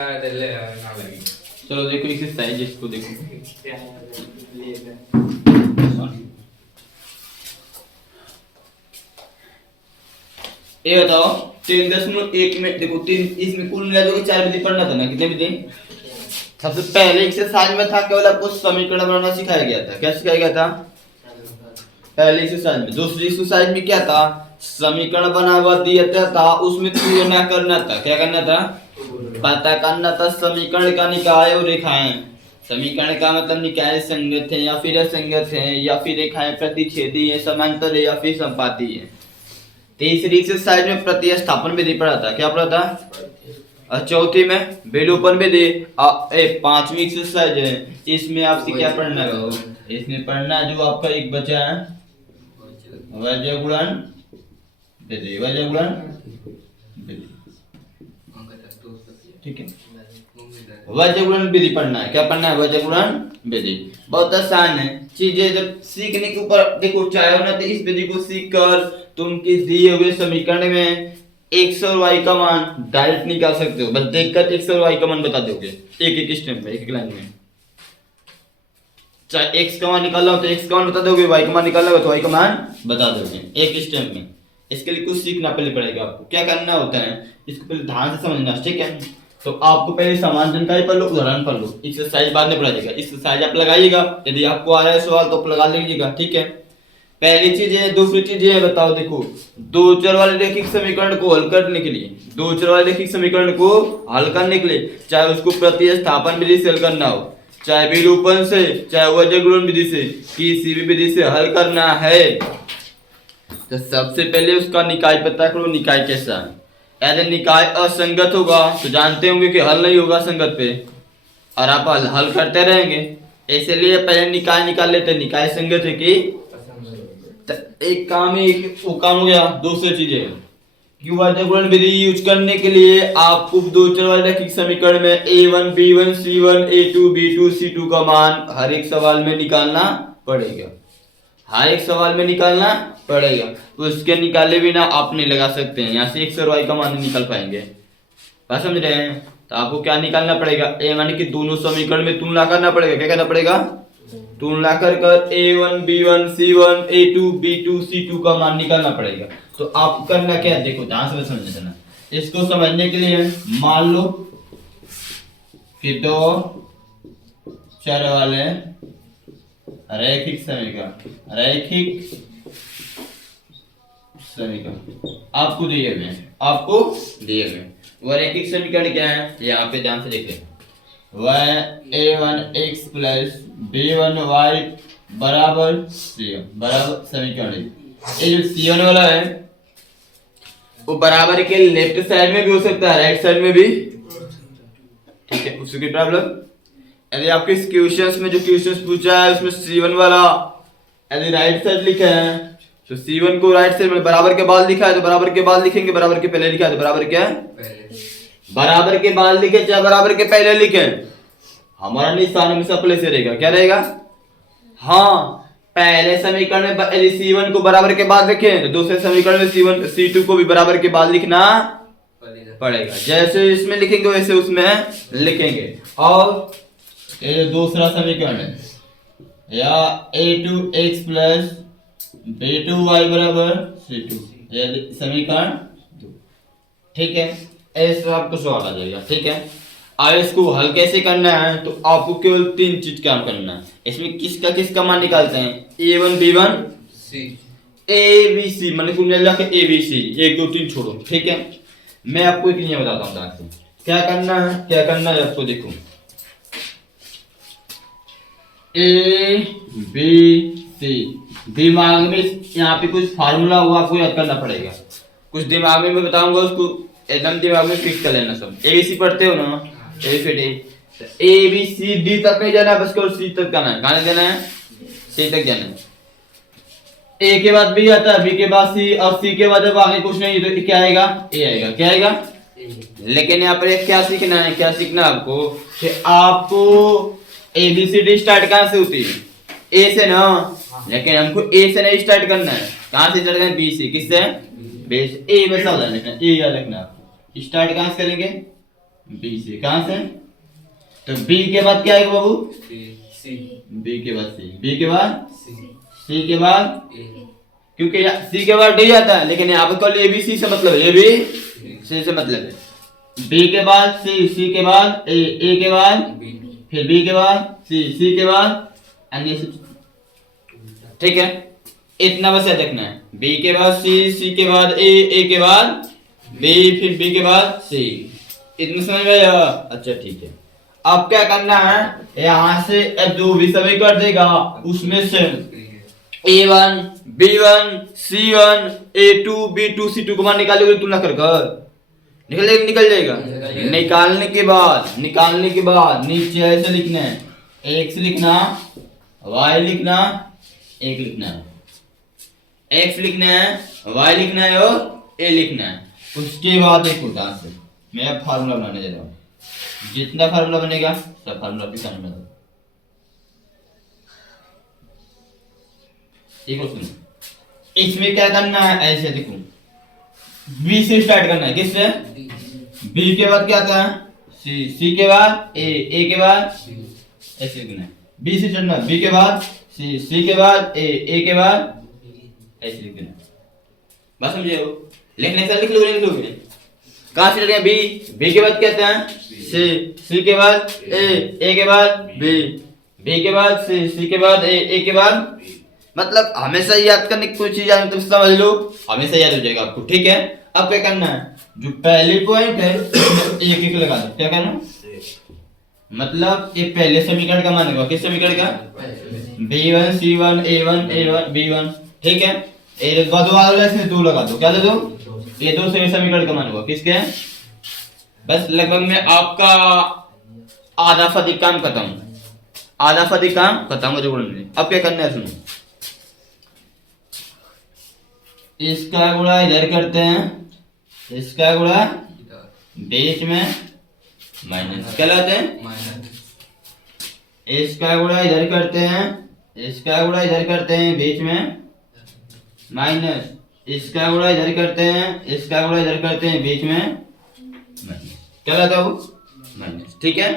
चलो देखो एक्सरसाइज, इसको देखो। ये बताओ 3.1 में देखो, तीन इसमें कुल मिला दो 4 विधि पढ़ना था ना, कितने विधि? सबसे पहले एक्सरसाइज में था केवल आपको समीकरण बनाना सिखाया गया था। क्या सिखाया गया था पहले एक्सरसाइज में? दूसरी एक्सरसाइज में क्या था? समीकरण बना हुआ दिया था, उसमें तुलना करना था। क्या करना था? पता करना था समीकरण का निकाय और रेखाएं। समीकरण का मतलब निकाय संगत है या फिर असंगत है, या फिर रेखाएं प्रतिच्छेदी है, समांतर है या फिर संपाती है। तीसरी एक्सरसाइज में प्रतिस्थापन विधि पढ़ा था। क्या पढ़ा था? और चौथी में विलोपन विधि। पांचवी एक्सरसाइज है, इसमें आपसे क्या पढ़ना है? इसमें पढ़ना जो आपका एक बचा है वज्र गुणन विधि। वज्र गुणन विधि, ठीक है। वज्र गुणन विधि पढ़ना है। क्या पढ़ना है? वज्र गुणन विधि। बहुत आसान है चीजें, जब सीखने के ऊपर देखो चाहे हो ना, तो इस विधि को सीख कर तुम किस दिए हुए समीकरण में x और y का मान डायरेक्ट निकाल सकते हो। बस देखकर x और y का मान बता दोगे एक एक स्टेप में, एक एक लाइन में। चाहे x का मान निकालना हो तो x का मान बता दोगे, y का मान निकालना हो तो y का मान बता दोगे एक स्टेप में। इसके लिए कुछ सीखना पहले पड़ेगा आपको। क्या करना होता है इसको पहले ध्यान से समझना, ठीक है। तो आपको पहले समान जानकारी पढ़ लो, उदाहरण पढ़ लो, एक्सरसाइज बाद में पढ़ा जाएगा। एक्सरसाइज आप लगाइएगा, यदि आपको आ रहा है सवाल तो आप लगा लीजिएगा, ठीक है। पहली चीज है। दूसरी चीज है, बताओ देखो, दो चर वाले रैखिक समीकरण को हल करने के लिए, दो चर वाले रैखिक समीकरण को हल करने के लिए, चाहे उसको प्रतिस्थापन विधि से हल करना हो, चाहे विलोपन से, चाहे वज्र गुणन विधि से, किसी भी विधि से हल करना है, तो सबसे पहले उसका निकाय पता करो। निकाय कैसा है? यदि निकाय असंगत होगा तो जानते होंगे कि हल नहीं होगा संगत पे, और आप हल करते रहेंगे, इसलिए पहले निकाय निकाल लेते। निकाय संगत है कि एक काम ही, वो काम हो गया। दूसरी चीजें कि वज्र गुणन विधि यूज करने के लिए आपको दो चर वाले रैखिक समीकरण में a1 b1 c1 a2 b2 c2 का मान हर एक सवाल में निकालना पड़ेगा। हर एक सवाल में निकालना पड़ेगा। उसके निकाले बिना आप नहीं लगा सकते हैं। यहाँ से x और y का मान नहीं निकाल पाएंगे। बात समझ रहे हैं? तो आपको क्या निकालना पड़ेगा? a माने कि दोनों समीकरण में तुलना करना पड़ेगा। क्या करना पड़ेगा? तुलना कर a1 b1 c1 a2 b2 c2 का मान निकालना पड़ेगा। तो आप करना क्या है, देखो ध्यान से समझ लेना। इसको समझने के लिए मान लो कि दो चर वाले रैखिक समीकरण, रैखिक समीकरण आपको दिए हुए हैं, आपको दिए हुए। वह रैखिक समीकरण क्या है? यहाँ पे ध्यान से देखें। वह a1x प्लस b1y बराबर c1 बराबर समीकरण है। ये जो c1 वाला है वो बराबर के लेफ्ट साइड में भी हो सकता है, राइट साइड में भी, ठीक है। उसकी प्रॉब्लम यदि आपके क्वेश्चंस में जो क्वेश्चंस पूछा है उसमें c1 वाला यदि राइट साइड लिखा है तो c1 को राइट साइड में बराबर के बाद लिखा है तो बराबर के बाद लिखेंगे, बराबर के पहले लिखा है तो बराबर क्या है? बराबर के बाद लिखे चाहे बराबर के पहले लिखे, हमारा निशान हमेशा प्लस रहेगा। क्या रहेगा? हाँ, पहले समीकरण में यदि c1 को बराबर के बाद लिखें तो दूसरे समीकरण में c1 c2 को भी बराबर के बाद लिखना पड़ेगा। जैसे इसमें लिखेंगे वैसे उसमें लिखेंगे। और ये दूसरा समीकरण है, या a2x प्लस b2y बराबर c2, समीकरण, ठीक है। ऐसा आपको सवाल आ जाएगा, ठीक है। अब इसको हल कैसे करना है? तो आपको केवल तीन चीज काम करना है। इसमें किसका किसका मान निकालते हैं? a1 b1 c a b c, मतलब कुल मिला के a b c, 1 2 3 छोड़ो, ठीक है। मैं आपको एक नियम बताता हूँ ध्यान से क्या करना है। क्या करना है आपको, देखो a b c, दिमाग में यहाँ पे कुछ फार्मूला हुआ आपको याद करना पड़ेगा। कुछ दिमाग में मैं बताऊंगा, उसको एकदम दिमाग में फिक्स कर लेना। सब एबीसी पढ़ते हो ना, ए बी सी डी तक नहीं जाना, बस केवल सी तक जाना है। कहां जाना है? सी तक जाना है। ए के बाद बी आता है, बी के बाद सी, और सी के बाद जब आगे कुछ नहीं तो क्या आएगा? ए आएगा। क्या आएगा? लेकिन यहाँ पर एक क्या सीखना है? क्या सीखना आपको कि आपको एबीसीडी स्टार्ट कहां से होती है? ए से ना, लेकिन हमको ए से नहीं स्टार्ट करना है। कहां से स्टार्ट करना है? बी से। किससे? बी से। ए में सावधान लिखना, ए याद रखना। स्टार्ट कहां से करेंगे? बी से, कहां से? तो बी के बाद क्या आएगा बाबू? सी। बी के बाद सी, बी के बाद सी। सी के बाद ए। क्योंकि सी के बाद डी आता है, लेकिन यहाँ पे कल ए बी सी से मतलब है, ए बी सी से मतलब है। बी के बाद सी, सी के बाद ए, ए के बाद बी। फिर बी के बाद सी, सी के बाद अन्य से। ठीक है, इतना बस याद रखना है। बी के बाद सी, सी के बाद ए, ए के बाद बी, फिर बी के बाद सी। इतना समझ में आया? अच्छा ठीक है। अब क्या करना है, यहाँ से अब जो भी सभी कर देगा उसमें से A1, B1, C1, A2, B2, C2 को मान निकालोगे तुलना कर कर निकल जाएगा। निकालने के बाद नीचे ऐसे लिखना है, x लिखना, y लिखना, एक लिखना है, x लिखना है, y लिखना है और a लिखना है। उसके बाद एक उल्टा से मैं फार्मूला बनाने जा रहा हूँ। जितना फार्मूला बनेगा सब फार्मूला आपके सामने में। ठीक है, सुनो इसमें क्या करना है, ऐसे देखो बी से स्टार्ट करना है। किससे? बी के बाद क्या आता है? सी, सी के बाद ए, ए के बाद ऐसे लिखना है। बी से चढ़ना, बी के बाद सी, सी के बाद ए, ए के बाद ऐसे लिख देना। बस समझे हो? लिखने से लिख लोगे। कहां से लग गया? बी, बी के बाद क्या आता है? सी, सी के बाद ए, ए के बाद बी, बी के बाद सी, सी के बाद ए, ए के बाद। मतलब हमेशा याद करने की कोई चीज आए तो समझ लो, हमेशा याद हो जाएगा आपको। ठीक है, अब क्या करना है, जो पहली पॉइंट है एक एक लगा दो। क्या करना, मतलब ये पहले समीकरण का मान होगा। किस समीकरण का? B1 C1 A1 A1 B1। ठीक है, एक दो वाला इसमें दो लगा दो। क्या दे दो? ये दो से समीकरण का मान होगा। किसके? बस लगभग में आपका आधा फदी काम खत्म, आधा फदी काम खत्म हो जाएगा। अब क्या करना है सुनो, इसका गुणा इधर करते हैं, इसका गुणा बीच में माइनस, क्या लाते हैं? इसका गुणा इधर करते हैं, इसका गुणा इधर करते हैं, बीच में माइनस, इसका गुणा इधर करते हैं, इसका गुणा इधर करते हैं, बीच में माइनस। क्या लाता है वो? माइनस। ठीक है,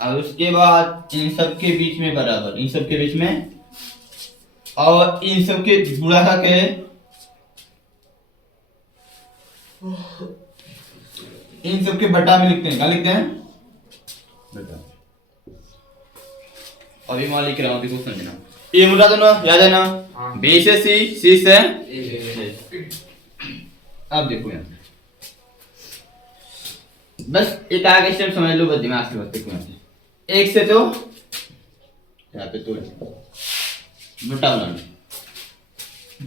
अब उसके बाद इन सब के बीच में बराबर, इन सब के बीच में, और इन सब के गुणा के इन सब के बटा में लिखते हैं। क्या लिखते हैं? बटा। अभी मान लिख रहा हूं, देखो समझना। ये मुद्रा दोनों याद है ना? बी से सी, सी से अब देखो यहाँ बस एक आगे स्टेप समझ लो, बस दिमाग से। बस देखो एक से तो यहाँ पे तो बटा बनाना।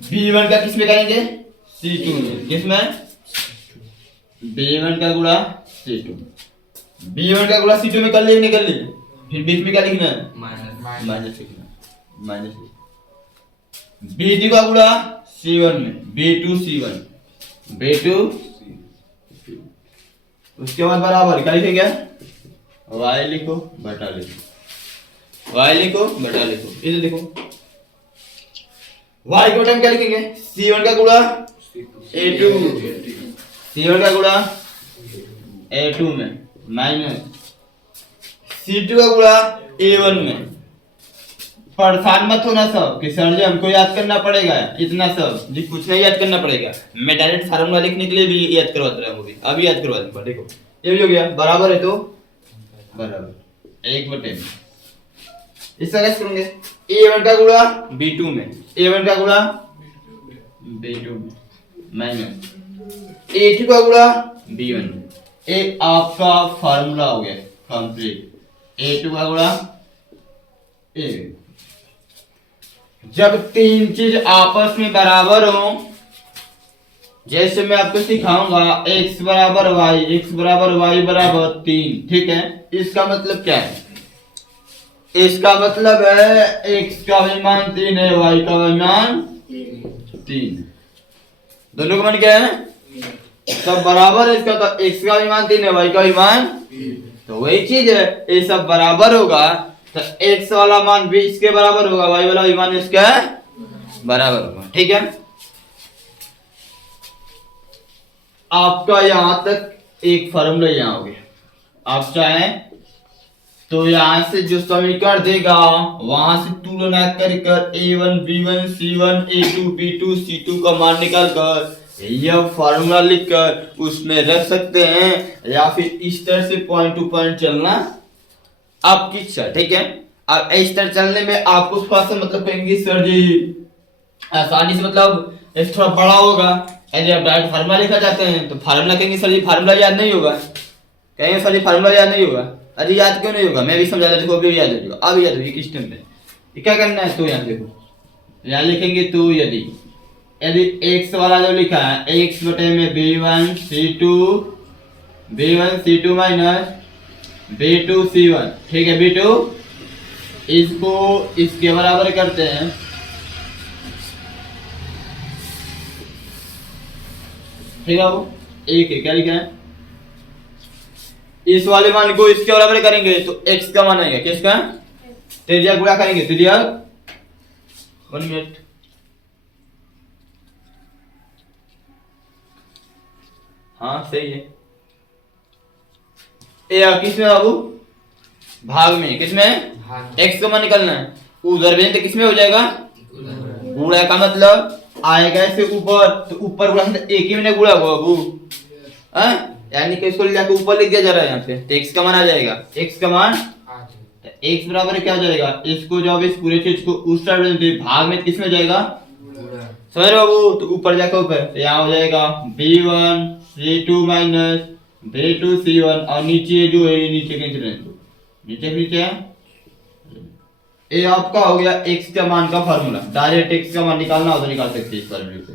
B1 का किस में करेंगे? C2 में। किसमें? B1 का गुणा C2, B1 का गुणा C2 में कर ले, निकल ले। फिर बीच में क्या लिखना है? माइनस लिखना, माइनस। B2 का गुणा C1 में, B2 C1, B2 उसके बाद बराबर क्या लिखेंगे? y लिखो बटा लिखो, y लिखो बटा लिखो। इधर देखो y के बटा में क्या लिखेंगे? C1 का गुणा A2, C1 का गुणा A2 में माइनस C2 का गुणा A1 में। परेशान मत होना सब कि सर जी हमको याद करना पड़ेगा इतना सब जी, कुछ नहीं याद करना पड़ेगा। मैं डायरेक्ट फार्मूला लिखने के लिए भी याद करवाता रहा हूँ, अभी याद करवा दूंगा। देखो ये भी हो गया, बराबर है तो बराबर 1/। इसका कैसे करेंगे? A1 का गुणा B2 में, A1 का गुणा B2 में माइनस A2 का गुणा B1 में। एक आपका फार्मूला हो गया कंप्लीट। A2 का गुणा A। जब तीन चीज आपस में बराबर हो, जैसे मैं आपको सिखाऊंगा x बराबर y, x बराबर y बराबर 3। ठीक है, इसका मतलब क्या है? इसका मतलब है x का भी मान 3 है, y का भी मान 3। दोनों का मान क्या है? सब बराबर है। इसका तो x का भी मान 3 है, y का भी मान, तो वही चीज है, ये सब बराबर होगा तो x वाला मान भी इसके बराबर होगा, y वाला भी मान इसका बराबर होगा। ठीक है, आपका यहां तक एक फार्मूला यहाँ हो गया। आप चाहें तो यहाँ से जो समीकरण देगा वहां से तुलना कर कर A1 B1 C1 A2 B2 C2 का मान निकाल कर यह फार्मूला लिखकर उसमें रख सकते हैं, या फिर इस तरह से पॉइंट टू पॉइंट चलना आपकी इच्छा। ठीक है, अब इस तरह चलने में आपको थोड़ा सा मतलब कहेंगे सर जी आसानी से मतलब एक थोड़ा बड़ा होगा। यदि आप डायरेक्ट फार्मूला लिखना चाहते हैं तो फार्मूला कहेंगे सर जी फार्मूला याद नहीं होगा, कहेंगे सर जी फार्मूला याद नहीं होगा। अरे याद क्यों नहीं होगा, मैं भी समझा देता हूं, अभी याद हो जाएगा, अब याद होगी किस टाइम पे क्या करना है। तो यहाँ देखो यहाँ लिखेंगे तो यदि यदि x वाला जो लिखा है x बटे में b1 c2 minus b2 c1, ठीक है b2 इसको इसके बराबर करते हैं, ठीक है वो एक है क्या लिखा है, इस वाले मान को इसके बराबर करेंगे तो x का मान आएगा किसका, त्रिज्या गुणा करेंगे त्रिज्या 1 मिनट। हाँ सही है, ये किसमें बाबू भाग में, किसमें x का मान निकालना है, उधर भेज तो किसमें हो जाएगा गुणा का मतलब आएगा ऐसे ऊपर, तो ऊपर गुणा एक ही में गुणा हुआ बाबू, यानी कि इसको जाके ऊपर लिख दिया जा रहा है यहाँ पे, तो x का मान आ जाएगा, x का मान x बराबर क्या हो जाएगा, इसको जब इस पूरे चीज को उस साइड भाग में किसमें जाएगा समझ रहे बाबू, तो ऊपर जाकर ऊपर तो यहाँ हो जाएगा b1 c2 minus b2 c1 और नीचे जो है नीचे नीचे ये आपका हो गया x का मान का फार्मूला। डायरेक्ट x का मान निकालना हो तो निकाल सकते हैं इस फार्मूले से,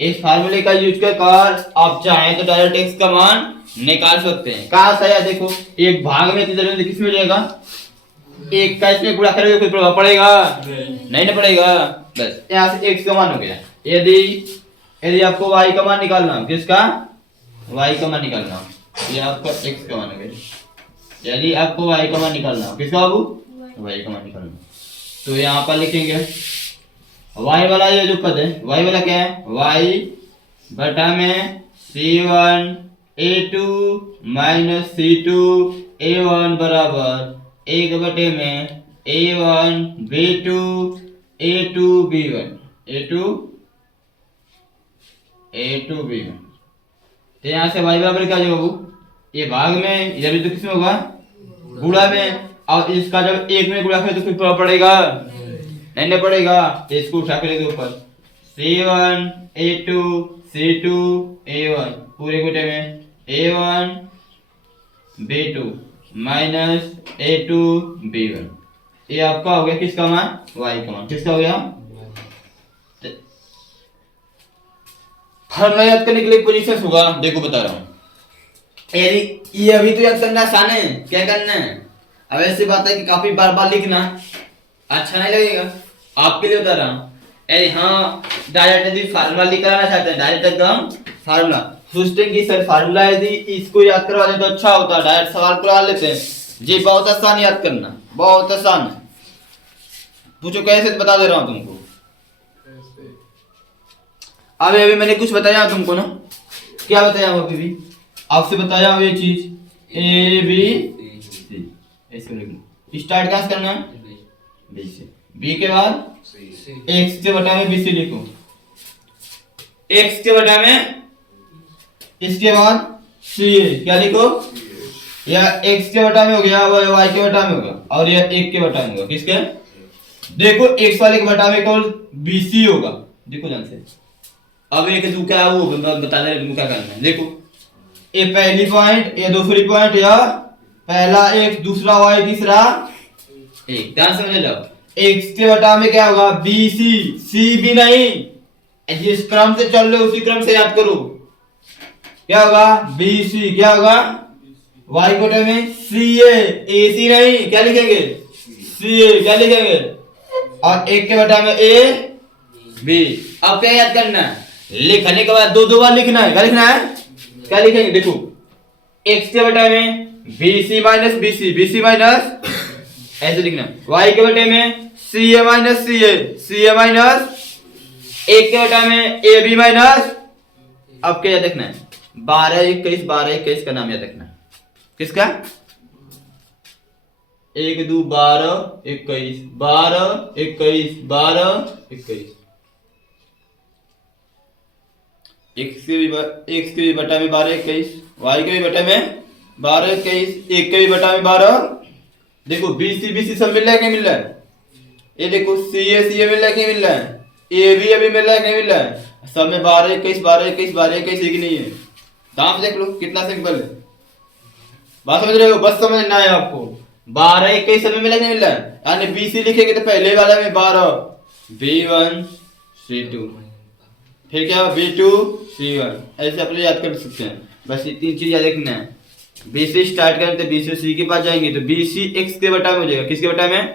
इस फार्मूले का यूज कर आप चाहें तो डायरेक्ट x का मान निकाल सकते हैं। कहां से आया देखो, एक भाग में इधर किस में जाएगा, एक का इसमें गुणा करेंगे कोई प्रभाव पड़ेगा नहीं ना पड़ेगा, बस यहाँ से x का मान हो गया। यदि यदि आपको y का मान निकालना हो, किसका y का मान निकालना हो, ये आपका x का मान हो गया। यदि आपको y का मान निकालना हो, किसका बाबू y का मान निकालना, तो यहाँ पर लिखेंगे y वाला ये जो पद है y वाला क्या है, y बटा में c1 a2 minus c2 a1 बराबर एक बटे में a1 b2 a2 b1 a2 b1। तो यहाँ से y बराबर क्या हो जाएगा बाबू, ये भाग में इधर भी तो किसमें होगा गुणा में, और इसका जब एक में गुणा करें तो कुछ प्रभाव पड़ेगा नहीं ना पड़ेगा, तो इसको उठा के लेंगे ऊपर c1 a2 c2 a1 पूरे बटे में a1 b2 minus a2 b1, ये आपका हो गया किसका मान y का मान, किसका हो गया। फार्मूला याद करने के लिए पोजीशन होगा, देखो बता रहा हूँ, ये अभी तो याद करना आसान है, क्या करना है, अब ऐसी बात है कि काफी बार बार लिखना अच्छा नहीं लगेगा, आपके लिए बता रहा हूँ। अरे हाँ डायरेक्ट यदि फार्मूला लेकर आना चाहते हैं, डायरेक्ट एकदम फार्मूला सोचते हैं कि सर फार्मूला यदि इसको याद करवा दें तो अच्छा होता है, डायरेक्ट सवाल करवा लेते हैं, जी बहुत आसान याद करना, बहुत आसान है। पूछो कैसे, तो बता दे रहा हूँ तुमको। अभी मैंने कुछ बताया तुमको ना, क्या बताया हूँ अभी भी आपसे बताया हूँ, ये चीज ए बी सी ऐसे लिख लो, स्टार्ट कहाँ से करना है बी से, बी के बाद एक्स के बटा में बी सी लिखो, एक्स के बटा में इसके बाद सी क्या लिखो, या एक्स के बटा में हो गया, वाई के बटा में होगा, और यह एक के बटा में होगा, किसके देखो एक्स वाले के बटा में केवल बी सी होगा, देखो ध्यान से। अब एक दो क्या वो बता दे क्या करना है, देखो ये पहली पॉइंट ये दूसरी पॉइंट, या पहला एक्स दूसरा वाई तीसरा एक, ध्यान से समझ लो। एक्स के बटा में क्या होगा बी सी, सी भी नहीं, जिस क्रम से चल रहे उसी क्रम से याद करो, क्या होगा बी सी, क्या होगा वाई के बटा में सी ए सी नहीं, क्या लिखेंगे सी ए, क्या लिखेंगे, और एक के बटा में ए बी। अब क्या याद करना है, लिखने के बाद दो बार लिखना है, क्या लिखना है, क्या लिखेंगे देखो x के बटे में bc माइनस bc माइनस ऐसे लिखना, y के बटे में ca माइनस ca माइनस एक के बटे में ab माइनस, अब क्या याद रखना है 12 21 का नाम याद रखना है, किसका? 1 2 12 21 12 21 12 21 x के भी बटा में 12 21 y के भी बटा में 12 21 1 के भी बटा में 12। देखो BC BC सब मिल रहा है कि मिल रहा है? ये देखो CA CA मिल रहा है कि मिल रहा है? AB अभी मिल रहा है कि मिल रहा है? सब में 12 21 12 21 12 21 एक नहीं है। दाम देख लो कितना सिंपल है। बात समझ रहे हो? बस समझना है आपको। 12 21 सब में मिल रहा है कि मिल रहा है? यानी BC लिखेंगे तो पहले वाला में 12 B1 C2 फिर क्या B2 C1 ऐसे अपने याद कर सकते हैं। बस ये 3 चीज याद रखना है। BC स्टार्ट करें तो BC C के पास जाएंगे तो BC x के बटा में हो जाएगा। किसके बटा में?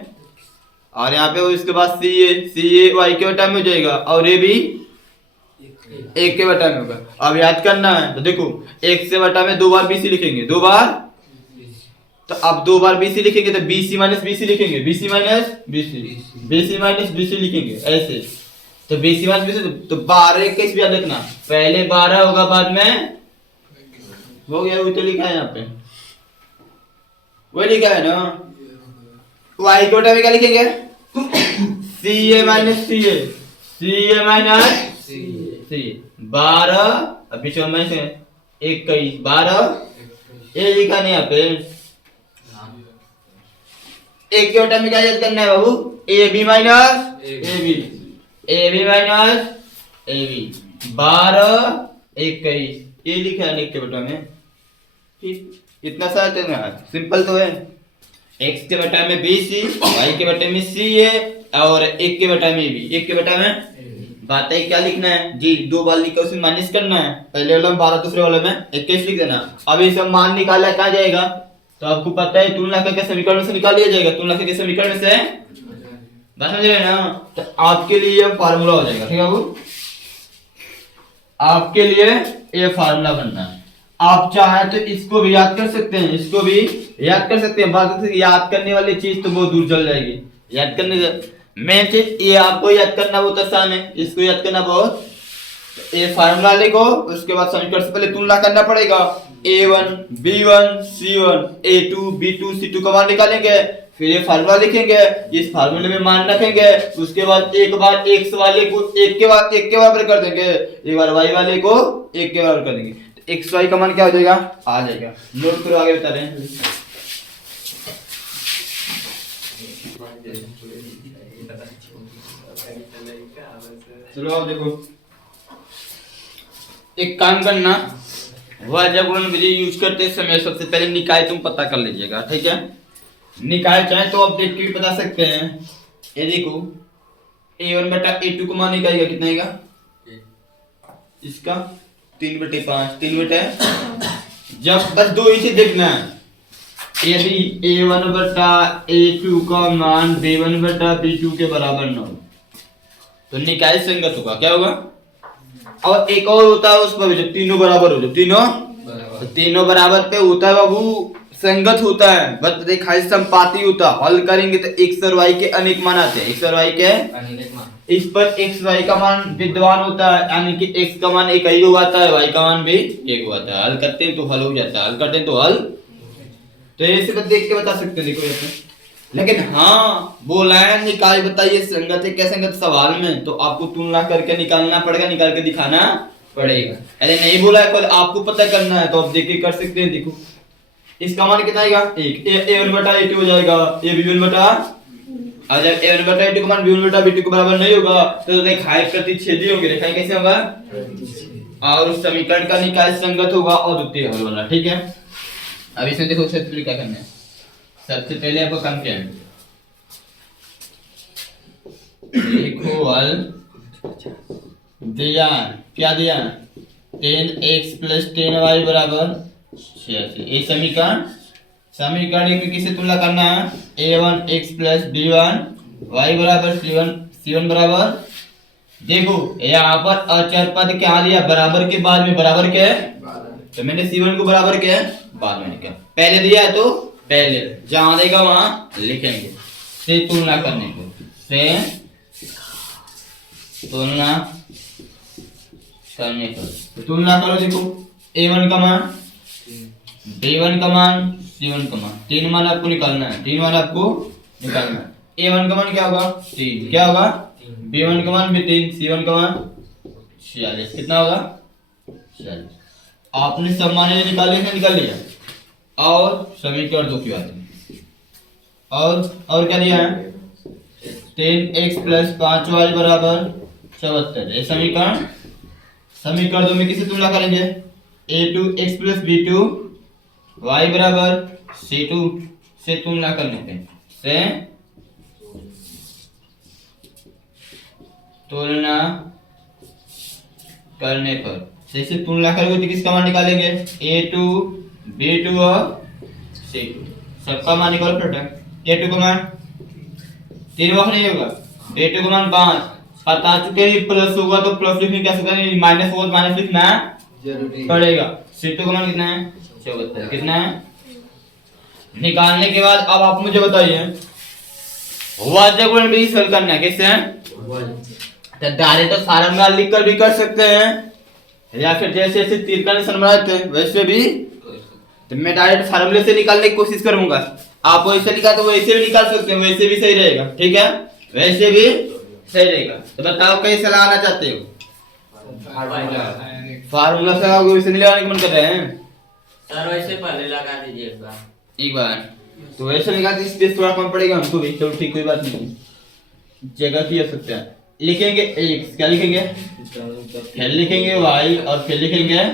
और यहाँ पे वो इसके बाद CA y के बटा में हो जाएगा और ये भी 1 के बटा में होगा। अब याद करना है तो देखो 1 से बटा में 2 बार BC लिखेंगे 2 बार, तो अब 2 बार BC लिखेंगे तो BC माइनस BC लिखेंगे BC minus BC minus BC लिखेंगे ऐसे। तो BC माइनस BC तो 12 21 भी याद रखना, पहले 12 होगा बाद में हो गया। वो तो लिखा है यहाँ पे, वो लिखा है ना। y के बटा में क्या लिखेंगे? CA minus CA minus CA 12 अभी 21 12 ये लिखा नहीं यहाँ पे। 1 के बटा में क्या याद करना है बाबू? AB minus AB minus AB 12 21 ये लिखा है 1 के बटा में। ठीक इतना सारा सिंपल तो है। x के बटा में BC y के बटे में CA और 1 के बटा में AB 1 के बटा में बात है क्या लिखना है जी? 2 बार लिखकर उसमें माइनस करना है। पहले वाला में 12 दूसरे वाले में 21 लिख देना। अब ये सब मान निकाला कहाँ जाएगा? तो आपको पता है तुलना करके समीकरण से निकाल लिया जाएगा। तुलना करके समीकरण से बात समझ रहे हैं ना? तो आपके लिए ये फार्मूला हो जाएगा। ठीक है बाबू, आपके लिए ये फार्मूला बनना है। आप चाहे तो इसको भी याद कर सकते हैं, इसको भी याद कर सकते हैं। बात याद करने वाली चीज तो बहुत दूर चल जाएगी। याद करने से मेन चीज ये आपको याद करना बहुत आसान है, इसको याद करना बहुत। ये फार्मूला लिखो, उसके बाद समीकरण से पहले तुलना करना पड़ेगा। A1 B1 C1 A2 B2 C2 का मान निकालेंगे, फिर ये फार्मूला लिखेंगे, इस फार्मूले में मान रखेंगे। उसके बाद एक बार x वाले को 1 के बराबर कर देंगे, एक बार y वाले को 1 के बराबर कर देंगे। तो x y का मान क्या हो जाएगा? आ जाएगा। नोट करो, आगे बता रहे हैं। चलो आप देखो, एक काम करना, वह जब विधि यूज करते समय सबसे पहले निकाय तुम पता कर लीजिएगा। ठीक है, निकाय चाहे तो आप देख के भी बता सकते हैं। ये देखो A1 बटा A2 को मान निकालेगा कितना आएगा? इसका 3/5 3/, जब बस 2 इसे देखना है। यदि A1 बटा A2 का मान B1 बटा B2 के बराबर न हो तो निकाय संगत होगा। क्या होगा? और एक और होता है उस पर जब तीनों बराबर हो, जब तीनों बराबर पे होता है बाबू संगत होता है। बस देखा संपाती होता है। हल करेंगे तो x और y के अनेक मान आते हैं। x और y के अनेक मान, इस पर x y का मान विद्यमान होता है, यानी कि x का मान एक ही आता है, y का मान भी एक आता है। हल करते हैं तो हल हो जाता है, हल करते हैं तो हल। तो ऐसे बस देख के बता सकते हैं। देखो ऐसे, लेकिन हाँ बोला है निकाय बताइए संगत है क्या संगत सवाल में, तो आपको तुलना करके निकालना पड़ेगा, निकाल के दिखाना पड़ेगा। अरे नहीं बोला है, आपको पता करना है तो आप देख के कर सकते हैं। देखो इसका मान कितना आएगा? 1 A1 बटा A2 हो जाएगा, ये B1 बटा, और जब A1 बटा A2 का मान B1 बटा B2 के बराबर नहीं होगा तो रेखाएं प्रतिच्छेदी होंगे। रेखाएं कैसे होगा? और उस समीकरण का निकाय संगत होगा और द्वितीय हल वाला। ठीक है, अब इसमें देखो सबसे पहले क्या करना है। सबसे पहले आपको काम क्या है? देखो हल दिया, क्या दिया? 10x + 10y बराबर 86। ये समीकरण में किसे तुलना करना है? A1x + B1 y बराबर C1 बराबर, देखो यहाँ पर अचर पद क्या दिया? बराबर के बाद में बराबर क्या है? तो मैंने C1 को बराबर क्या है? बाद में क्या पहले दिया है तो पहले जहां देगा वहां लिखेंगे। से तुलना करने को, से तुलना करने को, तो तुलना करो। देखो A1 का मान B1 का मान C1 का मान, तीन मान आपको निकालना है, तीन मान आपको निकालना है। A1 का मान क्या होगा 3, क्या होगा B1 का मान भी 3, C1 का मान 46, कितना होगा 46। आपने सब मान निकाल लिया, निकाल लिया। और समीकरण 2 की बात है, और क्या दिया है 10x + 5y बराबर 74। ये समीकरण 2 में किसे तुलना करेंगे, a2x + b2y बराबर c2 से तुलना करने पे, से तुलना करने पर, से तुलना करोगे तो किसका मान निकालेंगे, a2 b2 और c2, सबका मान निकालो फटाफट। a2 का मान 3 वक्त नहीं होगा, a2 का मान 5 बता चुके हैं, प्लस होगा तो प्लस लिखने क्या सकता है, माइनस होगा तो माइनस लिखना जरूरी पड़ेगा। c2 का मान कितना है 74, कितना है निकालने के बाद अब आप मुझे बताइए वाज्य गुणन भी हल करना है, कैसे तो डायरेक्ट तो फार्मूला लिख कर भी कर सकते हैं, या फिर जैसे जैसे तीर का निशान बनाते हैं वैसे भी, तो मैं डायरेक्ट फार्मूले से निकालने की कोशिश करूंगा। आप वैसे लिखा तो वैसे भी निकाल सकते हैं, वैसे भी सही रहेगा, ठीक है वैसे भी सही रहेगा। तो बताओ कैसे लगाना चाहते हो, फार्मूला से लगाओगे, वैसे नहीं लगाने का मन कर रहे हैं सर, वैसे पहले लगा दीजिए एक बार, तो वैसे लगा दी स्पेस थोड़ा कम पड़ेगा हमको भी, चलो ठीक कोई बात नहीं, जगह की आवश्यकता है। लिखेंगे x, क्या लिखेंगे फिर लिखेंगे y, और फिर लिखेंगे,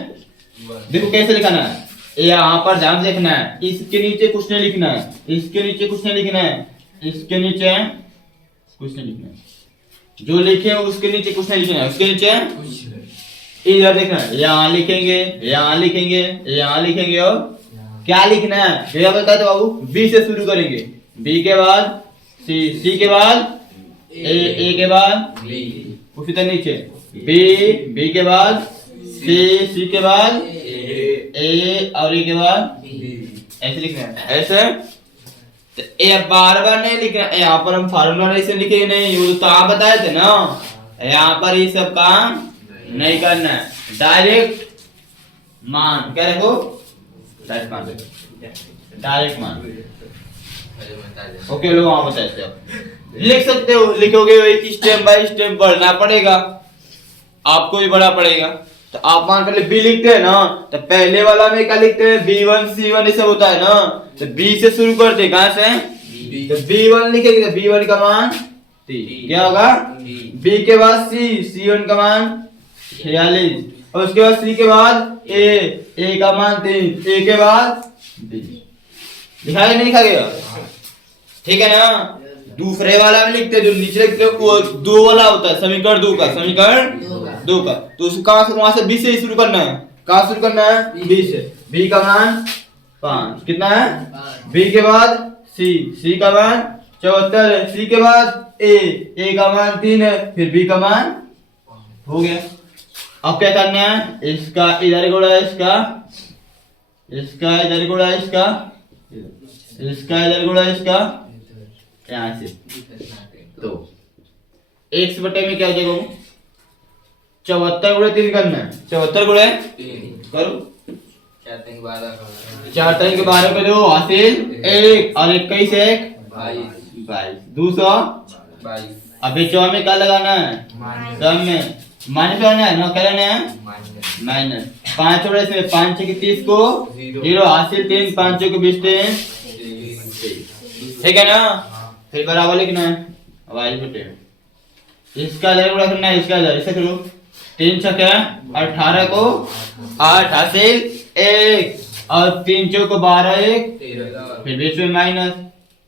देखो कैसे लिखना है, यहाँ पर ध्यान देखना है, इसके नीचे कुछ नहीं लिखना है, इसके नीचे कुछ नहीं लिखना है, इसके नीचे कुछ नहीं लिखना है, जो लिखे उसके नीचे कुछ नहीं लिखना है, उसके नीचे इधर देखना है, यहाँ लिखेंगे, यहाँ लिखेंगे, यहाँ लिखेंगे, और क्या लिखना है ये बता दो बाबू, B से शुरू करेंगे, B के बाद C, C के बाद A के बाद उसी तरह नीचे B के बाद C के बाद A और A के बाद ऐसे लिखना है, ऐसे तो ये बार बार नहीं लिखना, यहाँ पर हम फार्मूला ऐसे लिखेंगे नहीं, वो तो आप बताए थे ना, यहाँ पर ये सब काम नहीं करना है, डायरेक्ट मान क्या रखो, डायरेक्ट मान ओके। लो वहां बताते हो, लिख सकते हो, लिखोगे वही स्टेप बाय स्टेप बढ़ना पड़ेगा, आपको भी बढ़ना पड़ेगा। तो आप मान पहले बी लिखते हैं ना, तो पहले वाला में क्या लिखते हैं B1 C1 ये सब होता है ना, तो B से शुरू करते हैं, कहां से तो B1 लिखेंगे, तो B1 का मान 3, क्या होगा B के बाद C1 का मान 46, और उसके बाद C के बाद A का मान 3, A के बाद B, दिखाई नहीं लिखा गया, ठीक है ना। दूसरे वाला में लिखते जो नीचे लिखते वो 2 वाला होता है, समीकरण 2 का, समीकरण 2 का, तो उसका वहां से B से शुरू करना है, कहां शुरू करना है B से, B का मान 5, कितना है B के बाद C का मान 74 है, C के बाद A का मान 3 है, फिर B का मान हो गया। अब क्या करना है, इसका इधर गुणा इसका इधर गुणा इसका इधर गुणा इसका, यहाँ से तो x बटे में क्या हो जाएगा 74 गुणे 3 करना है, 74 गुणे करो 4 3 के 12 पे दो हासिल 1, और 21 1 22 222। अभी 4 में क्या लगाना है, सब में माइनस करना है ना, क्या लेना है माइनस, 5 बड़े से 5 6 30 को 0 हासिल 3, 5 को 20 3, ठीक है ना। फिर बराबर लिखना है y बटे, इसका इधर गुणा करना है, इसका इधर, इसे करो 3 6 18 को 8 हासिल 1, और 3 चौक को 12 1, फिर बीच में माइनस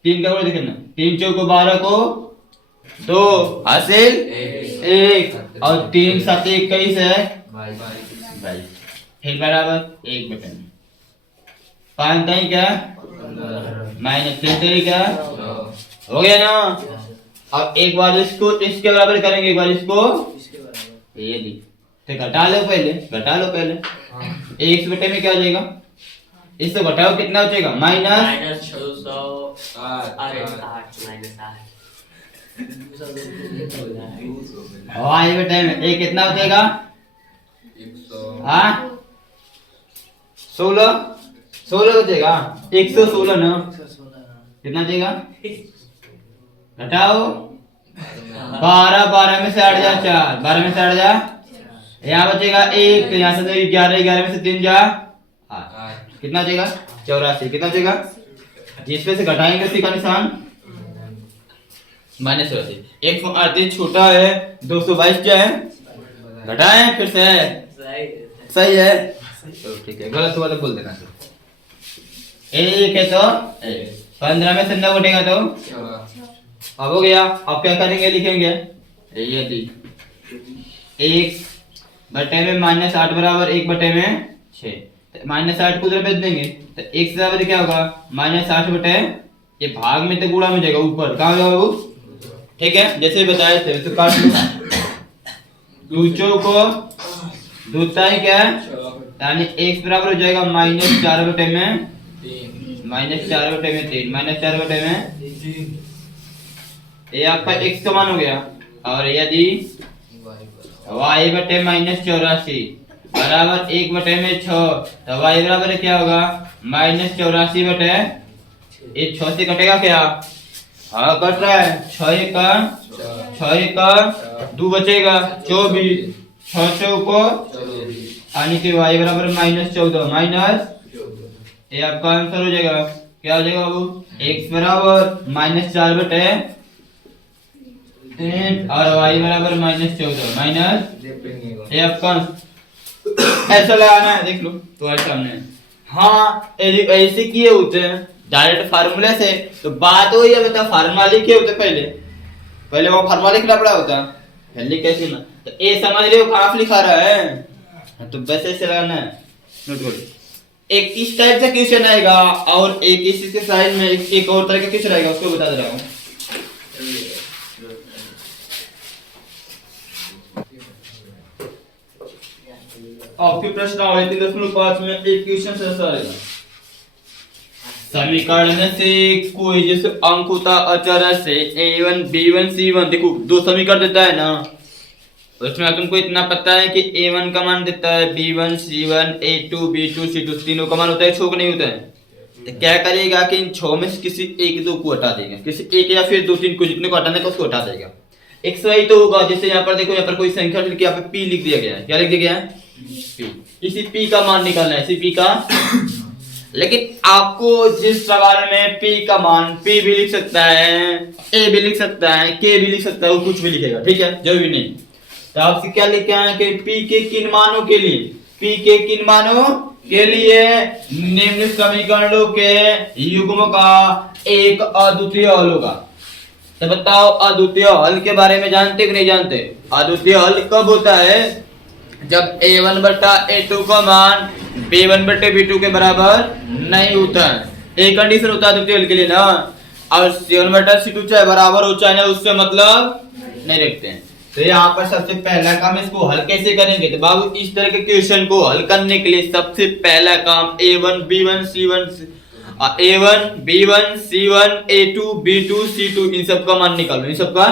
3 का गुणा देखना, 3 चौक को 12 को 2 हासिल 1, और 3 7 21 है 22, फिर बराबर 1 बटे 5 3 क्या माइनस 3 क्या हो गया ना। अब एक बार इसको इसके बराबर करेंगे, एक बार इसको ये दी, तो घटा लो पहले, एक बटे में क्या हो जाएगा, इससे घटाओ कितना हो जाएगा माइनस 8 बटे में एक कितना हो जाएगा 16 16 बचेगा 116 ना, कितना बचेगा घटाओ 12, 12 में से 8 जा 4, 12 में से 8 जा, यहाँ बचेगा 1, यहाँ से 11, 11 में से 3 जा 8, कितना बचेगा 84, कितना बचेगा, जिसमें से घटाएंगे उसी का निशान -84। 138 छोटा है, 222 क्या है, घटाएं फिर से, सही है तो ठीक है, गलत हुआ तो बोल देना। एक है तो 15 में से 9 घटेगा तो अब हो गया। अब क्या करेंगे, लिखेंगे यदि 1 बटे में -8 बराबर 1 बटे में 6, -8 को उधर भेज देंगे तो 1 से बराबर क्या होगा -8 बटे, ये भाग में तो गुणा में जाएगा, ऊपर कहाँ जाएगा वो, ठीक है जैसे बताए थे तो काट लो, दूचों को दूसरा ही क्या है, यानी x बराबर हो जाएगा -4 बटे में -4 बटे में 3, -4 बटे में, ये आपका x का मान हो गया। और यदि y बटे -84 बराबर 1 बटे में 6 तो y बराबर क्या होगा -84 बटे, ये 6 से कटेगा क्या, हाँ कट रहा है, 6 का 2 बचेगा 24, 6 को यानी कि y बराबर -14 माइनस, ये आपका आंसर हो जाएगा, क्या हो जाएगा बाबू, x बराबर -4 बटे 3 और y बराबर -14 माइनस, ये आपका ऐसा लगाना है, देख लो तुम्हारे सामने। हाँ ऐसे किए होते हैं डायरेक्ट फार्मूले से, तो बात वही है, बता फार्मूला लिखे होते पहले वो फार्मूला लिखना पड़ा होता, पहले कैसे ना, तो ए समझ रहे हो कहाँ लिखा रहा है, तो बस ऐसे लगाना है, नोट करो। एक इस टाइप से क्वेश्चन आएगा और एक इसी के साइड में एक और तरह का क्वेश्चन आएगा, उसको बता दे रहा हूँ। आपके प्रश्न आए 3.5 में एक क्वेश्चन से ऐसा आएगा, समीकरण से कोई जिस अंक होता अचर से a1 b1 c1, देखो 2 समीकरण देता है ना, उसमें तुमको इतना पता है कि a1 का मान देता है b1 c1 a2 b2 c2, तीनों का मान होता है, 6 का नहीं होता है, तो क्या करेगा कि इन 6 में से किसी एक दो को हटा देगा, किसी एक या फिर 2 3 को, जितने को हटाने का उसको हटा देगा। x y तो होगा, जैसे यहाँ पर देखो, यहाँ पर कोई संख्या लिख के यहाँ पे p लिख दिया गया है, क्या लिख दिया गया है p, इसी p का मान निकालना है, इसी p का, लेकिन आपको जिस सवाल में p का मान p भी लिख सकता है, a भी लिख सकता है, k भी लिख सकता है, वो कुछ भी लिखेगा, ठीक है जरूरी नहीं। तो आपसे क्या लिखे हैं कि p के किन मानों के लिए, p के किन मानों के लिए निम्न समीकरणों के युग्म का एक अद्वितीय हल होगा। तो बताओ अद्वितीय हल के बारे में जानते कि नहीं जानते, अद्वितीय हल कब होता है, जब a1 बटा a2 का मान b1 बटे b2 के बराबर नहीं होता है, एक कंडीशन होता है अद्वितीय हल के लिए ना, और c1 बटा c2 चाहे बराबर हो चाहे ना, उससे मतलब नहीं रखते हैं। तो यहाँ पर सबसे पहला काम, इसको हल कैसे करेंगे, तो बाबू इस तरह के क्वेश्चन को हल करने के लिए सबसे पहला काम a1 b1 c1 a1 b1 c1 a2 b2 c2 इन सब का मान निकालो, इन सब का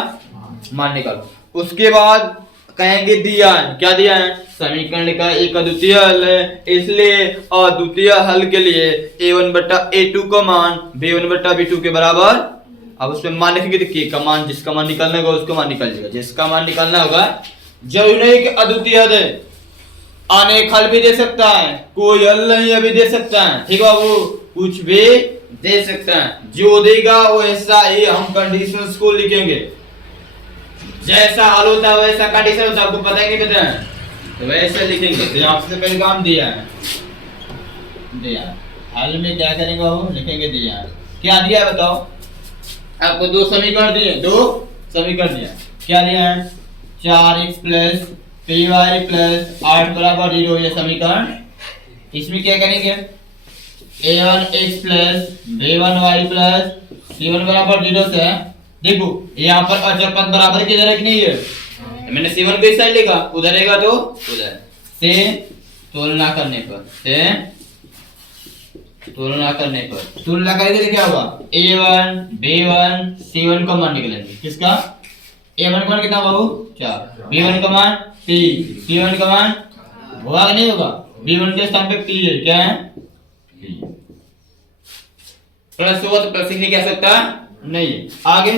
मान निकालो। उसके बाद कहेंगे दिया है, क्या दिया है, समीकरण का एक अद्वितीय हल है, इसलिए अद्वितीय हल के लिए a1 बटा a2 का मान b1 बटा b2 के बराबर, अब उसमें मान लिखेंगे तो k का मान, जिसका मान निकालना होगा उसका मान निकल जाएगा, जिसका मान निकालना होगा। जरूरी नहीं कि अद्वितीय हल है, अनेक हल भी दे सकता है, कोई हल नहीं अभी दे सकता है, ठीक है वो कुछ भी दे सकता है, जो देगा वैसा ही हम कंडीशंस को लिखेंगे, जैसा हल होता है वैसा कंडीशन होता है, आपको पता ही नहीं पता है तो वैसे लिखेंगे। तो आपसे पहले काम दिया है, हल में क्या करेंगे वो लिखेंगे, दिया है, क्या दिया है बताओ, आपको 2 समीकरण दिए, 2 समीकरण दिया, क्या दिया है 4x प्लस py प्लस 8 बराबर 0, ये समीकरण। इसमें क्या करेंगे a1x plus b1y plus c1 बराबर 0 से, देखो यहाँ पर अचर पद बराबर की जगह नहीं है, मैंने c1 को इस साइड लिखा, उधर रहेगा तो उधर से तुलना करने पर, से तुलना करने पर, तुलना करेंगे तो क्या होगा a1 b1 c1 का मान निकलेंगे, किसका a1 का मान कितना बाबू 4, b1 का मान 3, c1 का मान होगा कि नहीं होगा, b1 के स्थान पे p है, क्या है p। प्लस होगा तो प्लस नहीं कह सकता नहीं है। आगे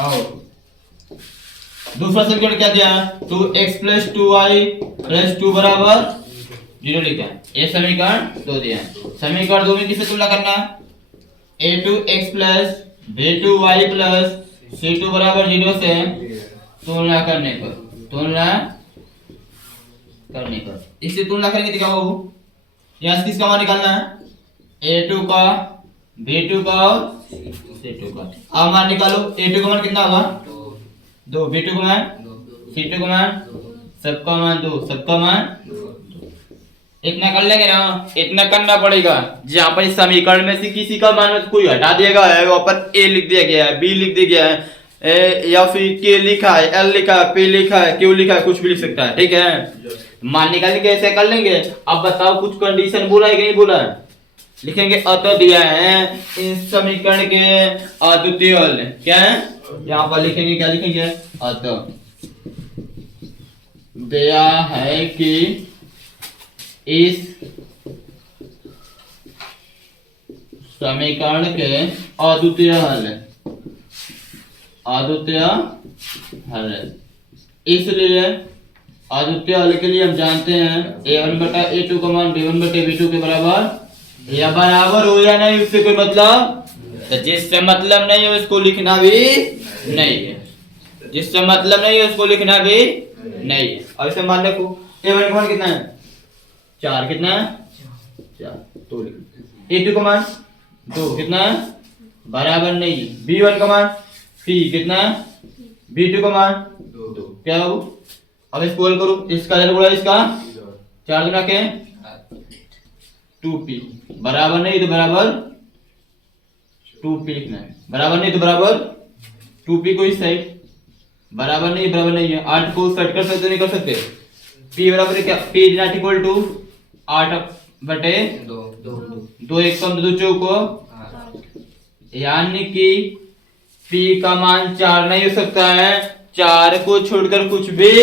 आओ, दूसरा समीकरण क्या दिया है? 2x प्लस 2y प्लस 2 बराबर 0 लिखा है। ये समीकरण 2 दिया है। समीकरण 2 में किससे तुलना करना है? a2x plus b2y plus c2 बराबर 0 से तुलना करने पर इससे तुलना करेंगे तो क्या होगा? यहाँ से किसका मान निकालना है? a2 का, b2 का और c2 का। अब मान निकालो। a2 का मान कितना होगा? 2। b2 का मान, c2 का मान, सबका मान 2, सबका मान 2। इतना कर लेंगे ना, इतना करना पड़ेगा। जहाँ पर इस समीकरण में से किसी का मान कोई हटा दिया गया है, वहां पर a लिख दिया गया है, b लिख दिया गया है, या फिर k लिखा है, l लिखा है, p लिखा है, q लिखा है, कुछ भी लिख सकता है। ठीक है, मान निकालने के ऐसे कर लेंगे। अब बताओ कुछ कंडीशन बोला है कि नहीं बोला है? लिखेंगे अतः दिया है इस समीकरण के अद्वितीय हल। क्या है यहाँ पर लिखेंगे? क्या लिखेंगे? अतः दिया है कि इस समीकरण के अद्वितीय हल इसलिए अद्वितीय हल के लिए हम जानते हैं a1 बटा a2 का मान b1 बटे b2 के बराबर या बराबर हो या नहीं, उससे कोई मतलब? तो जिससे मतलब नहीं है उसको लिखना भी नहीं है, जिससे मतलब नहीं है उसको लिखना भी नहीं है। और इसे मान रखो a1 का मान कितना है? 4। कितना है? 4। तो लिखो a2 का मान 2 कितना है? बराबर नहीं है। b1 का मान p कितना है? b2 का मान 2। क्या हो? अब इसको हल करो। इसका जरा बोला, इसका 4 गुना के 2p बराबर नहीं तो बराबर 2p लिखना है। बराबर नहीं तो बराबर 2p को इस साइड, बराबर नहीं है। 8 को सेट कर सकते नहीं कर सकते? p बराबर है क्या? p is not equal to 8 बटे 2 1 कम 2 चौको, यानी कि p का मान 4 नहीं हो सकता है। 4 को छोड़कर कुछ भी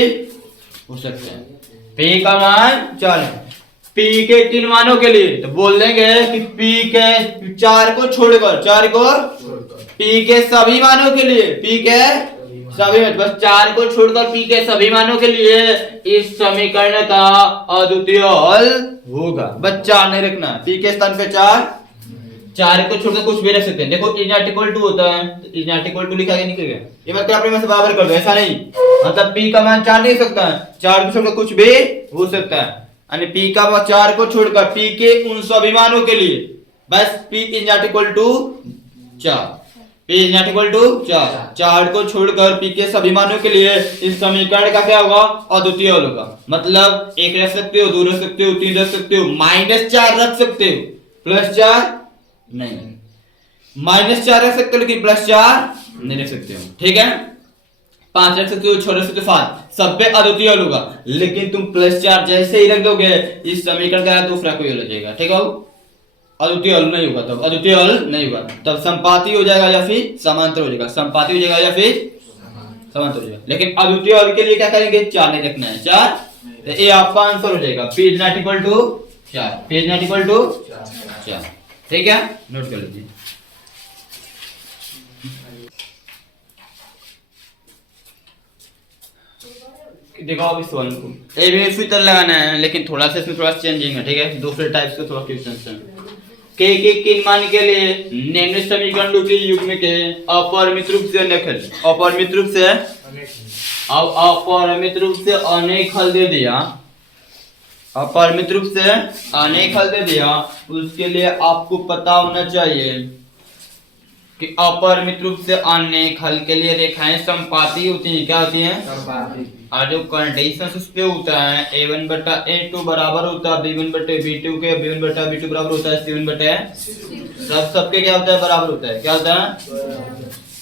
हो सकता है। p का मान 4 है। p के 3 मानों के लिए तो बोल देंगे कि p के 4 को छोड़कर p के सभी मानों के लिए, p के सभी में बस 4 को छोड़कर p के सभी मानों के लिए इस समीकरण का अद्वितीय हल होगा। बस 4 नहीं रखना, p के स्थान पे 4 को छोड़कर कुछ भी रख सकते हैं। देखो इज नॉट इक्वल टू होता है तो इज नॉट इक्वल टू लिखा गया, निकल गया। ये मतलब अपने में से बराबर कर दो, ऐसा नहीं। मतलब p का मान 4 नहीं हो सकता है, 4 को छोड़कर कुछ भी हो सकता है। यानी p का 4 को छोड़कर p के उन सभी मानों के लिए बस p is not equal to 4, p is not equal to 4 को छोड़कर p के सभी मानों के लिए इस समीकरण का क्या होगा? अद्वितीय हल होगा। मतलब 1 रख सकते हो, 2 रख सकते हो, 3 रख सकते हो, -4 रख सकते हो, +4 नहीं, -4 रख सकते हो लेकिन +4 नहीं रख सकते हो। ठीक है, 5 रख सकते हो, 6 रख सकते हो, 5 सब पे अद्वितीय हल होगा। लेकिन तुम +4 जैसे ही रख दोगे इस समीकरण का दूसरा कोई हल हो जाएगा। ठीक है, अद्वितीय हल नहीं होगा, तब अद्वितीय हल नहीं होगा, तब संपाती हो जाएगा या फिर समांतर हो जाएगा। संपाती हो जाएगा या फिर समांतर हो जाएगा। लेकिन अद्वितीय हल के लिए क्या करेंगे? 4 नहीं रखना है। 4 तो ये आपका आंसर हो जाएगा p is not equal to 4, p is not equal to 4। ठीक है, नोट कर लीजिए। देखो अब इस वन को ए भी फिर लगाना है, लेकिन थोड़ा सा इसमें थोड़ा चेंजिंग है। ठीक है, दूसरे टाइप के थोड़ा क्वेश्चंस हैं। के किन मान के लिए निम्न समीकरण रूपी युग्म के अपरिमित रूप से अनेक हल, अपरिमित रूप से अब अपरिमित रूप से अनेक हल दे दिया, अपरिमित रूप से अनेक हल दे दिया, उसके लिए आपको पता होना चाहिए कि अपरिमित रूप से अनेक हल के लिए रेखाएं संपाती होती हैं। क्या होती हैं? संपाती। और जो कंडीशन उस पे होता है a1 बटा a2 बराबर होता है b1 बटे b2 के, b1 बटा b2 बराबर होता है c1 बटे सबके क्या होता है? बराबर होता है। क्या होता है?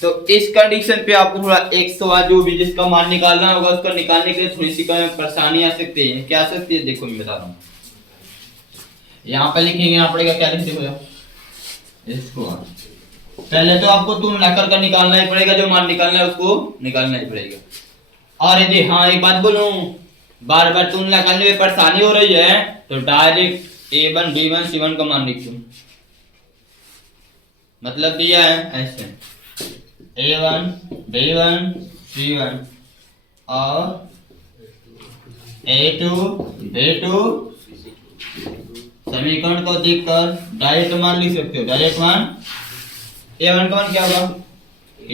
तो इस कंडीशन पे आपको थोड़ा एक सवाल जो भी जिसका मान निकालना होगा उसका निकालने के लिए थोड़ी सी परेशानी आ सकती है। क्या आ सकती है? देखो मैं बता रहा हूँ। यहाँ पे लिखेंगे, यहाँ पड़ेगा क्या लिखते हो इसको। पहले तो आपको तुलना कर निकालना ही पड़ेगा, जो मान निकालना है उसको निकालना ही पड़ेगा। और यदि हाँ एक बात बोलूं, बार बार तुलना करने में परेशानी हो रही है तो डायरेक्ट a1 b1 c1 का मान लिख दो। मतलब दिया है ऐसे A1 B1 C1 और A2 B2 समीकरण को देखकर डायरेक्ट मान लिख सकते हो। डायरेक्ट मान A1 का मान क्या होगा A,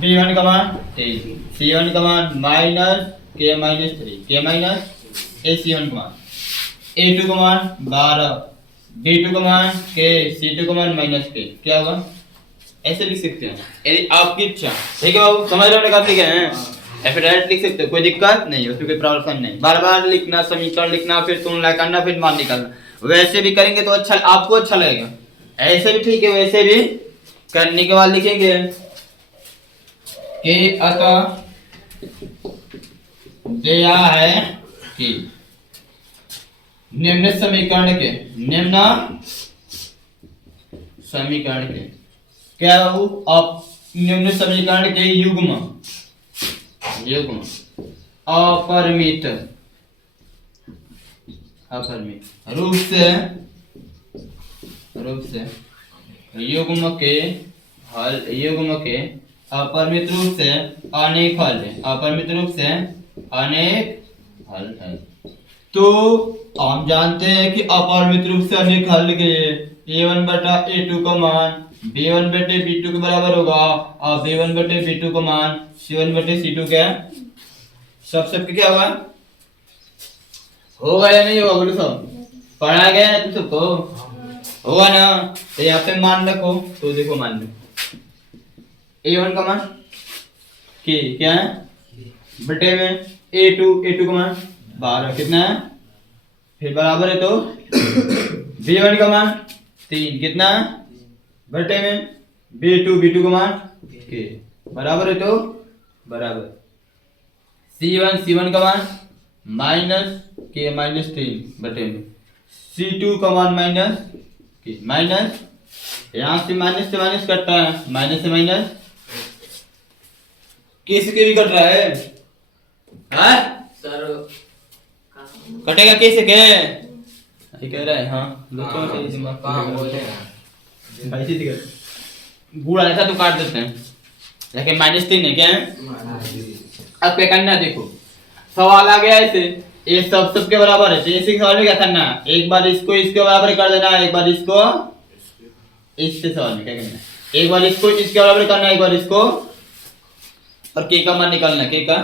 B1 का मान 3, C1 का मान -K-3 K माइनस AC1 का मान, A2 का मान 12, B2 का मान K, C2 का मान -K। क्या होगा ऐसे लिख सकते हैं यदि आपकी इच्छा। ठीक है बाबू, समझ रहे हो ना? लिखे हैं ऐसे डायरेक्ट लिख सकते हो, कोई दिक्कत नहीं, उसमें कोई प्रॉब्लम नहीं। बार बार लिखना, समीकरण लिखना, फिर तुलना करना, फिर मान निकालना। वैसे भी करेंगे तो अच्छा, आपको अच्छा लगेगा। ऐसे भी ठीक है, वैसे भी करने के बाद लिखेंगे कि अतः दिया है कि निम्न समीकरण के क्या बाबू आप निम्न समीकरण के युग्म अपरिमित रूप से युग्म के अपरिमित रूप से अनेक हल है। तो हम जानते हैं कि अपरिमित रूप से अनेक हल के लिए A1 बटा A2 का मान B1 बटे B2 के बराबर होगा और B1 बटे B2 का मान C1 बटे C2 क्या सब क्या होगा या नहीं होगा? बोलो सब पढ़ा गया है तुम सबको, होगा ना? तो यहाँ पे मान रखो, तो देखो मान लो A1 का मान क्या है बटे में A2 का मान 12 कितना है, फिर बराबर है तो B1 का मान 3 कितना है बटे में B2 का मान के बराबर है तो बराबर C1 का मान -K-3 बटे में C2 का मान माइनस यहाँ से माइनस से माइनस कटता है, माइनस से माइनस कैसे के भी कट रहा है सर कटेगा कैसे के कह रहा है। हाँ लोगों से दिमाग भाई से दिक्कत बूढ़ा ऐसा तो काट देते हैं, लेकिन -3 है क्या है। अब क्या करना देखो, सवाल आ गया ऐसे ये सबके बराबर है, तो इसी सवाल में क्या करना है, एक बार इसको इसके बराबर कर देना, एक बार इसको इससे सवाल में क्या करना है, एक बार इसको इसके बराबर करना, एक बार इसको और के का मान निकालना, के का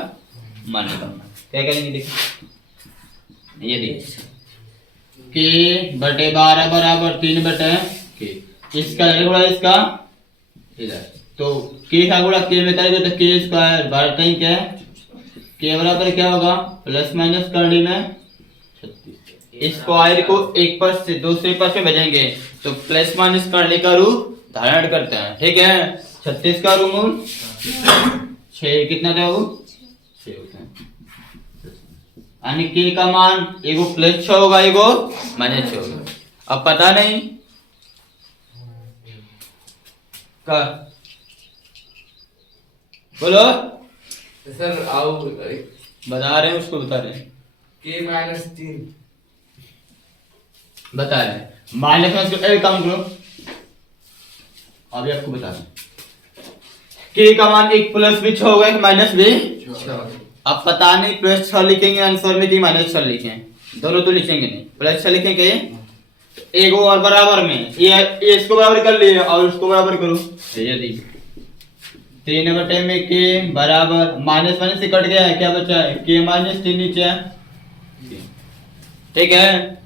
मान निकालना। क्या करेंगे देखो, ये देखिए के बटे 12 बराबर 3 बटे के, इसका गुणा इसका इधर, तो के का गुणा के में करेंगे तो के स्क्वायर 12 3 क्या है, के बराबर क्या होगा प्लस माइनस करने में 36। स्क्वायर को एक पद से दूसरे पद में भेजेंगे तो प्लस माइनस करने का रूप धारण करते हैं। ठीक है, 36 का रूपमूल 6 कितना था वो 6 होता है, यानी के का मान एगो प्लस 6 होगा एगो माइनस 6 होगा। अब पता नहीं का बोलो सर आओ बता रहे हैं, उसको बता रहे हैं K-3 बता रहे हैं, माइनस में इसको एक काम करो, अभी आपको बता रहे हैं के का मान एक प्लस भी 6 होगा एक माइनस भी 6। अब पता नहीं प्लस 6 लिखेंगे आंसर में कि माइनस 6 लिखें, दोनों तो लिखेंगे नहीं, प्लस 6 लिखेंगे एक और बराबर में ये इसको बराबर कर लिए और उसको बराबर करो, यदि 3 बटे में के बराबर माइनस माइनस से कट गया है, क्या बचा है के माइनस 3 नीचे है। ठीक है,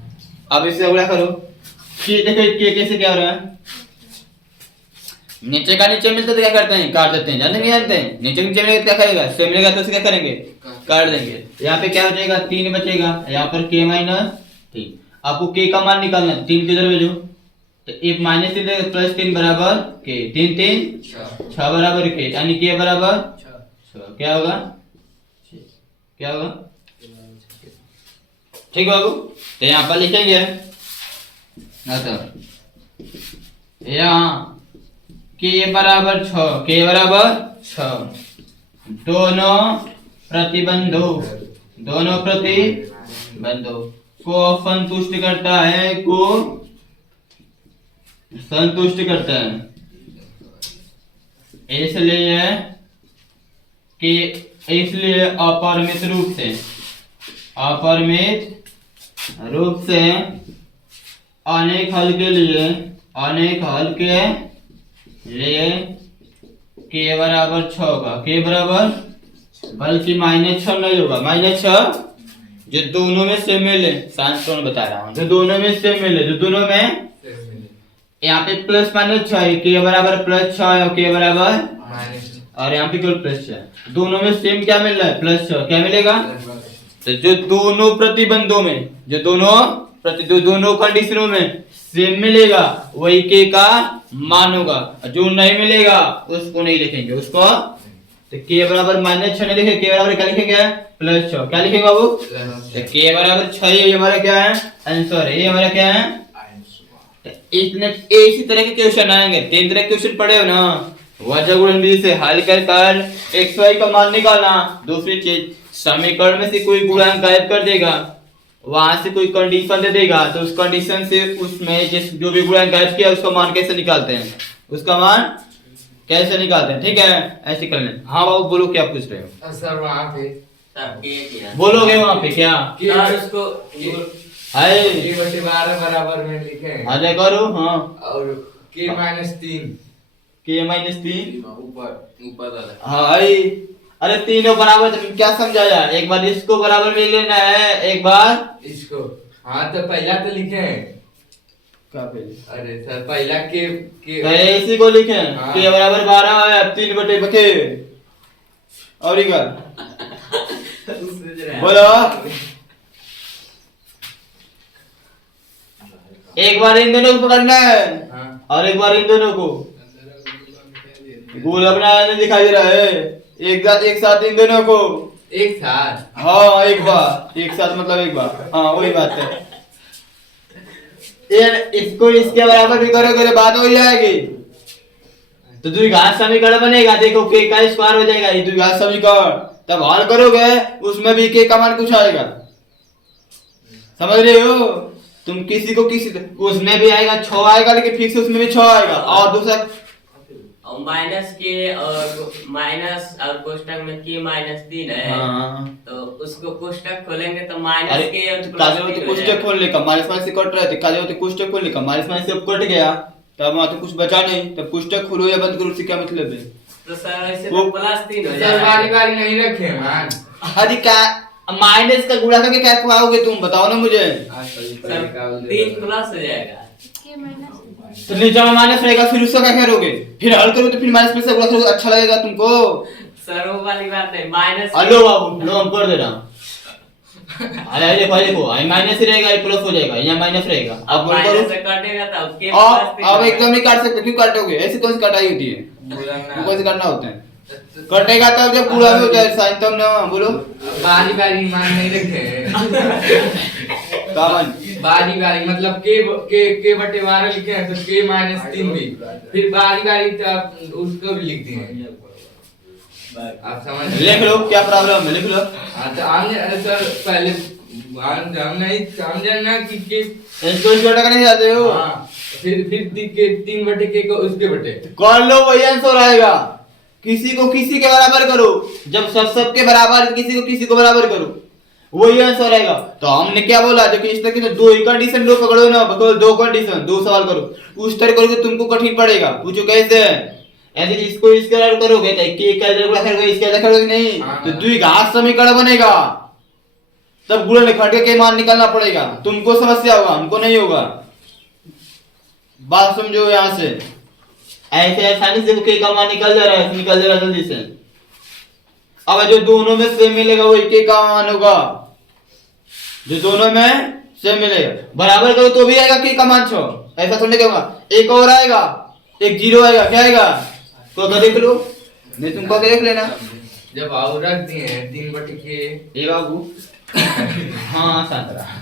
अब इसे अगला करो कि देखो के कैसे क्या हो रहा है, नीचे का नीचे मिलता तो क्या करते हैं काट देते हैं, जानते हैं नीचे नीचे मिलेगा क्या करेगा, से मिलेगा तो उसे क्या करेंगे काट देंगे। यहाँ पे क्या बचेगा 3 बचेगा, यहाँ पर के माइनस 3, आपको के का मान निकालना है, 3 किधर भेजो तो एक माइनस 3 प्लस 3 बराबर के, 3 3 6 बराबर के, यानी के बराबर 6 क्या होगा क्या होगा। ठीक है बाबू, तो यहाँ पर लिखेंगे यहाँ के बराबर 6, के बराबर 6, दोनों प्रतिबंधों को संतुष्ट करता है, को संतुष्ट करता है, इसलिए अपरिमित रूप से अनेक हल के लिए के बराबर 6 होगा। के बराबर, बल्कि -6 नहीं होगा। -6 जो दोनों में से मिले, साइंस को बता रहा हूँ, जो दोनों में से मिले, जो दोनों में यहाँ पे +-6 है, के बराबर +6 है और के बराबर और यहाँ पे केवल +6, दोनों में सेम क्या मिल रहा है? +6। क्या मिलेगा? तो जो दोनों प्रतिबंधों में, जो दोनों कंडीशनों में सेम मिलेगा वही के का मान होगा। जो नहीं मिलेगा उसको नहीं लिखेंगे, उसको तो के बराबर -6 नहीं लिखेंगे, के बराबर क्या लिखेंगे? +6। क्या लिखेंगे बाबू? तो के बराबर 6, ये हमारा क्या है? आंसर है। ये हमारा क्या है? इसी तरह के क्वेश्चन आएंगे। 3 तरह के क्वेश्चन पढ़े हो ना, वजह गुणन विधि से हल कर x y का मान निकालना। दूसरी चीज, समीकरण में से कोई गुणांक गायब कर देगा, वहां से कोई कंडीशन दे देगा, तो उस कंडीशन से उसमें जो भी गुणांक गायब किया उसका मान कैसे निकालते हैं, उसका मान कैसे निकालते हैं। ठीक है, ऐसे कर लें। हाँ बाबू बोलो, क्या पूछ रहे हो? सर वहाँ पे बोलोगे वहां पे क्या सर उसको है? k/12 बराबर में लिखे हाँ करो। हाँ, और k-3 k-3 ऊपर वाला। हाँ। अरे तीनों बराबर, तो क्या समझाया? एक बार इसको बराबर में लेना है, एक बार इसको। हाँ तो पहला तो लिखे हैं। क्या पहले? अरे सर पहला के पहले इसी को लिखे हाँ। के बराबर 12 है, 3/बके और इधर बोलो। एक बार इन दोनों को पकड़ना है। हाँ। और एक बार इन दोनों को गोल अपना दिखाई दे रहा है। एक साथ इन दोनों को एक साथ। हाँ एक बार, एक साथ मतलब एक बार। हाँ वही बात है। यार इसको इसके बराबर भी करोगे तो बात हो जाएगी। तो द्विघात समीकरण बनेगा। देखो के का स्क्वायर हो जाएगा, ये द्विघात समीकरण। तब हल करोगे उसमें भी के का मान कुछ आएगा, समझ रहे हो? तुम किसी को उसमें भी आएगा 6 आएगा, लेकिन फिक्स उसमें भी 6 आएगा। और दूसरा माइनस के और माइनस और कोष्टक में k-3 है। हाँ। तो उसको कोष्टक खोलेंगे तो माइनस अरे के और तो कोष्टक खोलने का माइनस से कट रहा है, तो कोष्टक खोलने का माइनस से कट गया, तब वहां तो कुछ बचा नहीं। तब कोष्टक खोलो या बंद करो, उससे क्या मतलब है? तो सर ऐसे तो +3 हो सर जाएगा। बारी नहीं रखे मान। अरे क्या माइनस का गुणा करके क्या खुआओगे तुम, बताओ ना मुझे। सर 3 प्लस हो जाएगा। तो नीचे में माइनस रहेगा, फिर उसका क्या करोगे? फिर हल करो तो फिर माइनस में से गुणा करोगे, अच्छा लगेगा तुमको? सर वो वाली बात है, माइनस हेलो बाबू, लो हम कर दे रहा हूं। अरे देखो आई माइनस ही रहेगा, ये प्लस हो जाएगा, यहाँ माइनस रहेगा। अब बोल माइनस करो। से कटेगा तब k+3 अब एकदम नहीं काट सकते, क्यों काटोगे? ऐसे कौन सी कटाई होती है? कौन से काटना होता है? कटेगा तब जब पूरा भी हो जाए साइन, तब ना। बोलो बारी मान नहीं रखे। कामन बारी मतलब k/12 लिखे हैं तो k-3 भी, फिर बारी उसको भी लिखते हैं। आप समझ लिख लो, क्या प्रॉब्लम है, लिख लो। हाँ तो हम सर पहले हम नहीं समझना कि इसको इस बटा का नहीं जाते हो। हाँ, फिर 3/k को उसके बटे कर लो, वही आंसर आएगा। किसी को किसी के बराबर करो, जब सब के बराबर, किसी को बराबर करो, वही आंसर आएगा। तो हमने क्या बोला, जो कि इस तरह की तो 2 ही कंडीशन लो पकड़ो ना, बकवास 2 कंडीशन 2 सवाल करो। उस तरह करोगे तुमको कठिन पड़ेगा। पूछो कैसे? ऐसे इसको इसके बराबर करोगे तो के का गुणा करोगे, इसके बराबर करोगे नहीं, तो द्विघात समीकरण बनेगा। तब गुणन खट के मान निकालना पड़ेगा। तुमको समस्या होगा, हमको नहीं होगा। बात समझो यहाँ से। ऐसे आसानी से के का मान निकल जा रहा है, निकल जा रहा है जल्दी से। अब जो दोनों में सेम मिलेगा वही के का मान होगा, जो दोनों में सेम मिलेगा। बराबर करो तो भी आएगा के का मान 6, ऐसा थोड़ी क्या होगा। एक और आएगा, एक 0 आएगा, क्या आएगा? तो देख लो, नहीं तुमको देख लेना। जब और रख दिए 3/k। ए बाबू हाँ शांत रहा।